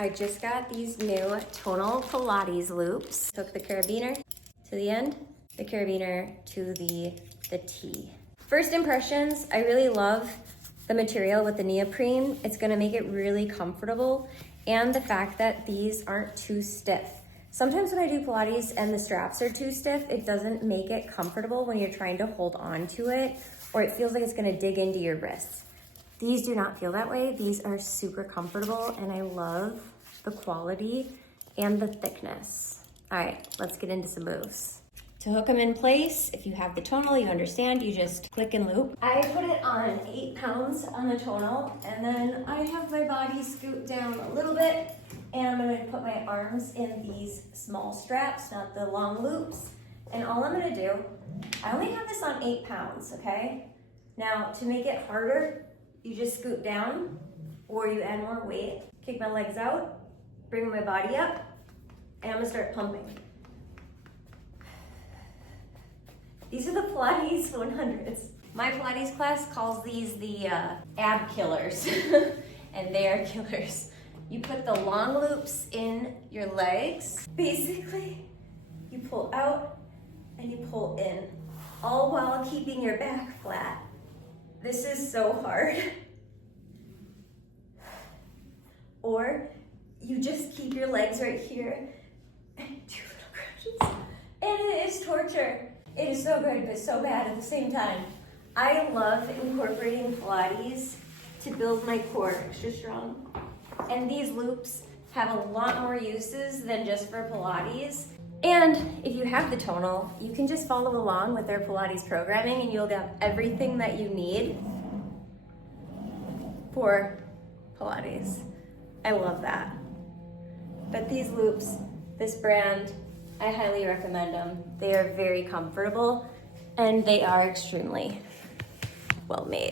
I just got these new Tonal Pilates Loops. Took the carabiner to the end, the carabiner to the T. First impressions, I really love the material with the neoprene. It's gonna make it really comfortable, and the fact that these aren't too stiff. Sometimes when I do Pilates and the straps are too stiff, it doesn't make it comfortable when you're trying to hold on to it, or it feels like it's gonna dig into your wrists. These do not feel that way. These are super comfortable, and I love the quality and the thickness. All right, let's get into some moves. To hook them in place, if you have the tonal, you understand, you just click and loop. I put it on 8 pounds on the tonal, and then I have my body scoot down a little bit, and I'm gonna put my arms in these small straps, not the long loops. And all I'm gonna do, I only have this on 8 pounds, okay? Now, to make it harder, you just scoot down, or you add more weight, kick my legs out, bring my body up, and I'm gonna start pumping. These are the Pilates 100s. My Pilates class calls these the ab killers, and they are killers. You put the long loops in your legs. Basically, you pull out and you pull in, all while keeping your back flat. This is so hard. Or you just keep your legs right here and do little crunches. And it is torture. It is so good, but so bad at the same time. I love incorporating Pilates to build my core extra strong. And these loops have a lot more uses than just for Pilates. And if you have the tonal, you can just follow along with their Pilates programming and you'll have everything that you need for Pilates. I love that. But these loops, this brand, I highly recommend them. They are very comfortable and they are extremely well made.